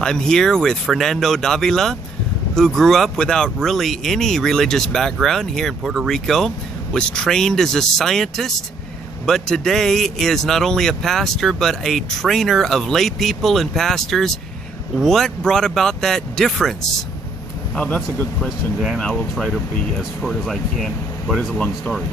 I'm here with Fernando Davila, who grew up without really any religious background here in Puerto Rico, was trained as a scientist, but today is not only a pastor, but a trainer of lay people and pastors. What brought about that difference? Oh, that's a good question, Dan. I will try to be as short as I can, but it's a long story.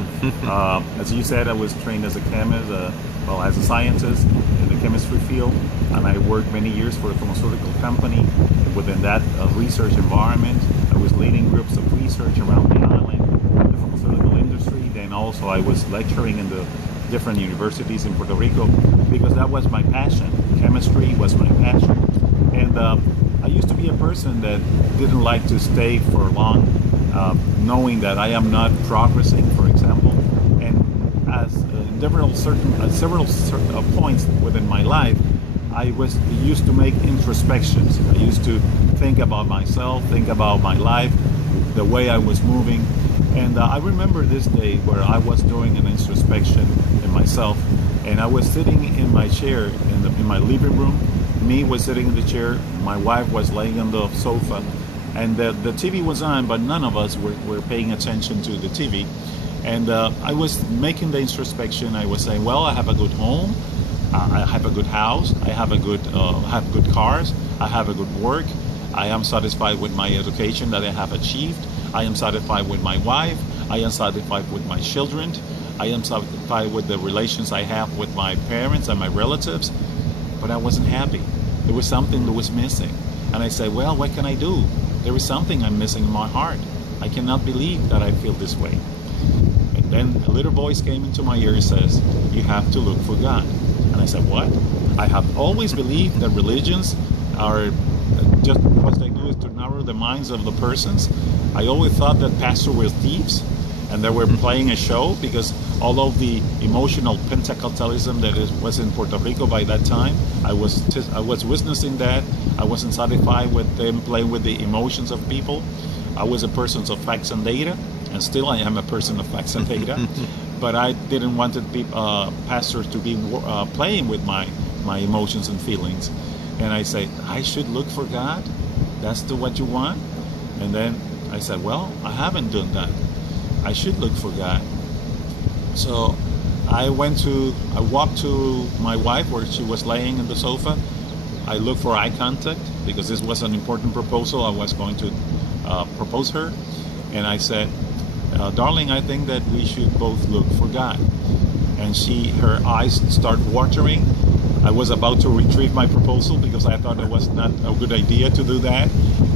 As you said, I was trained as a chemist, as a scientist in the chemistry field, and I worked many years for a pharmaceutical company. Within that research environment, I was leading groups of research around the island, the pharmaceutical industry. Then also I was lecturing in the different universities in Puerto Rico because that was my passion. Chemistry was my passion. And I used to be a person that didn't like to stay for long, knowing that I am not progressing, for example. And as several points within my life, I used to make introspections. I used to think about myself, think about my life, the way I was moving. And I remember this day where I was doing an introspection in myself, and I was sitting in my chair in my living room. Me was sitting in the chair, my wife was laying on the sofa, and the TV was on, but none of us were paying attention to the TV. And I was making the introspection. I was saying, well, I have a good home, I have a good house, I have good cars, I have a good work, I am satisfied with my education that I have achieved, I am satisfied with my wife, I am satisfied with my children, I am satisfied with the relations I have with my parents and my relatives, but I wasn't happy. There was something that was missing. And I said, well, what can I do? There is something I'm missing in my heart. I cannot believe that I feel this way. And then a little voice came into my ear and says, you have to look for God. And I said, what? I have always believed that religions are just what they do is to narrow the minds of the persons. I always thought that pastors were thieves and they were playing a show, because all of the emotional Pentecostalism that was in Puerto Rico by that time, I was witnessing that. I wasn't satisfied with them playing with the emotions of people. I was a person of facts and data, and still I am a person of facts and data. But I didn't want pastors to be playing with my emotions and feelings. And I say, I should look for God? That's what you want? And then I said, well, I haven't done that. I should look for God. So I walked to my wife where she was laying in the sofa. I looked for eye contact because this was an important proposal. I was going to propose her. And I said, darling, I think that we should both look for God. And her eyes start watering. I was about to retrieve my proposal because I thought it was not a good idea to do that.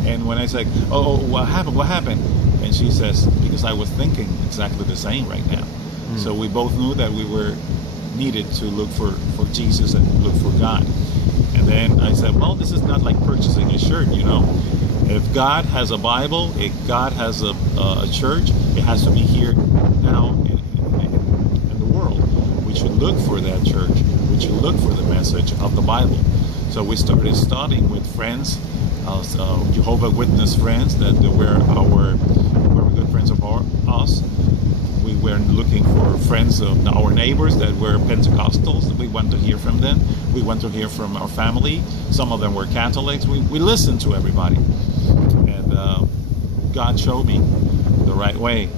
And when I said, oh, what happened? And she says, because I was thinking exactly the same right now. So we both knew that we were needed to look for Jesus and look for God. And then I said, well, this is not like purchasing a shirt, you know. If God has a Bible, if God has a church, it has to be here now in the world. We should look for that church. We should look for the message of the Bible. So we started studying with friends, Jehovah's Witness friends that were very good friends of us. We were looking for friends of our neighbors that were Pentecostals. We want to hear from them. We want to hear from our family. Some of them were Catholics. We listened to everybody. And God showed me the right way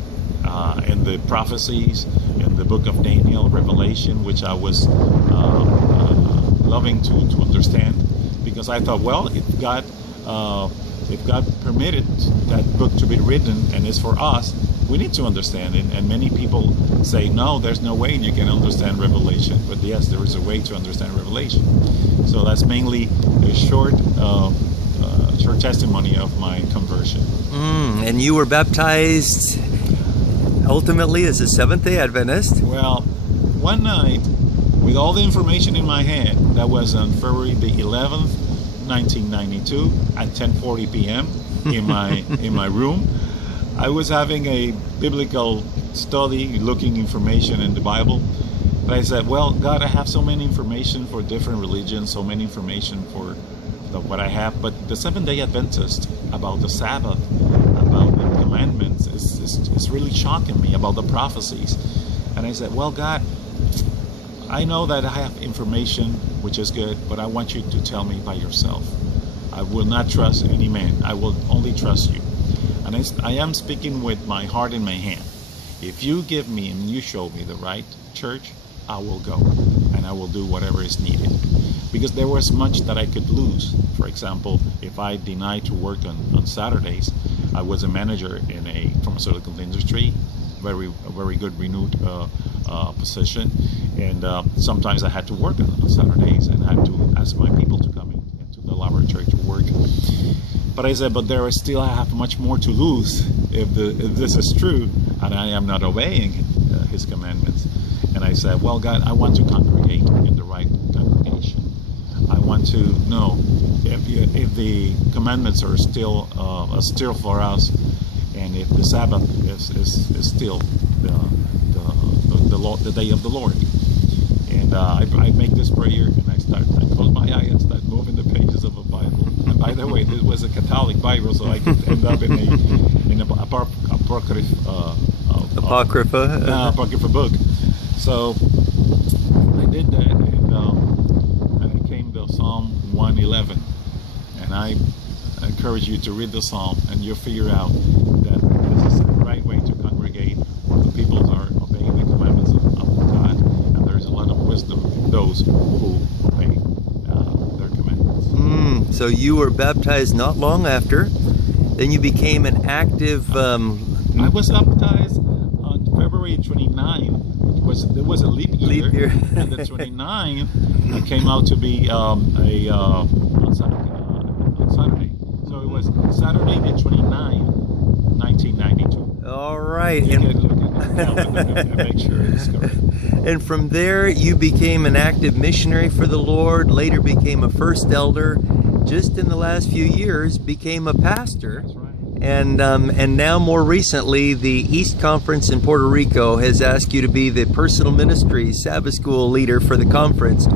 in the prophecies, in the book of Daniel, Revelation, which I was loving to understand, because I thought, well, if God permitted that book to be written and it's for us, we need to understand it. And many people say, no, there's no way you can understand Revelation. But yes, there is a way to understand Revelation. So that's mainly a short testimony of my conversion. And you were baptized ultimately as a Seventh-day Adventist? Well, one night, with all the information in my head, that was on February the 11th, 1992 at 10:40 p.m. in my room. I was having a biblical study, looking information in the Bible. But I said, well, God, I have so many information for different religions, so many information for what I have. But the Seventh-day Adventist, about the Sabbath, about the commandments, is really shocking me, about the prophecies. And I said, well, God, I know that I have information, which is good, but I want you to tell me by yourself. I will not trust any man. I will only trust you. And I am speaking with my heart in my hand. If you give me and you show me the right church, I will go and I will do whatever is needed. Because there was much that I could lose. For example, if I denied to work on Saturdays, I was a manager in a pharmaceutical industry, a very good renewed position, and sometimes I had to work on Saturdays and had to ask my people to come into the laboratory to work. But I said, but there is still, I have much more to lose if this is true and I am not obeying his commandments. And I said, well, God, I want to congregate in the right congregation. I want to know if the commandments are still for us, and if the Sabbath is still the day of the Lord. And I make this prayer, and I close my eye and start moving the pages of a Bible. And by the way, this was a Catholic Bible, so I could end up in a apocrypha book. So I did that, and I came to Psalm 111, and I encourage you to read the Psalm, and you'll figure out that this is the right way to congregate, where the people are obeying the commandments of God, and there's a lot of wisdom in those who obey their commandments. So you were baptized not long after. Then you became an active... I was baptized on February 29th. There was a leap year. And the 29th I came out to be on Saturday. So it was Saturday the 29th, 1992. All right. You can look at the calendar and make sure it's correct. And from there, you became an active missionary for the Lord, later became a first elder, just in the last few years became a pastor. That's right. And now more recently, the East Conference in Puerto Rico has asked you to be the personal ministry Sabbath school leader for the conference,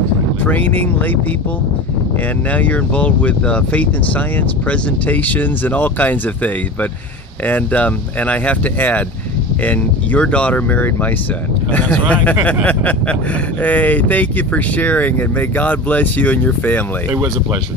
training lay people, and now you're involved with faith and science presentations and all kinds of things. And I have to add, and your daughter married my son. Oh, that's right. Hey, thank you for sharing, and may God bless you and your family. It was a pleasure.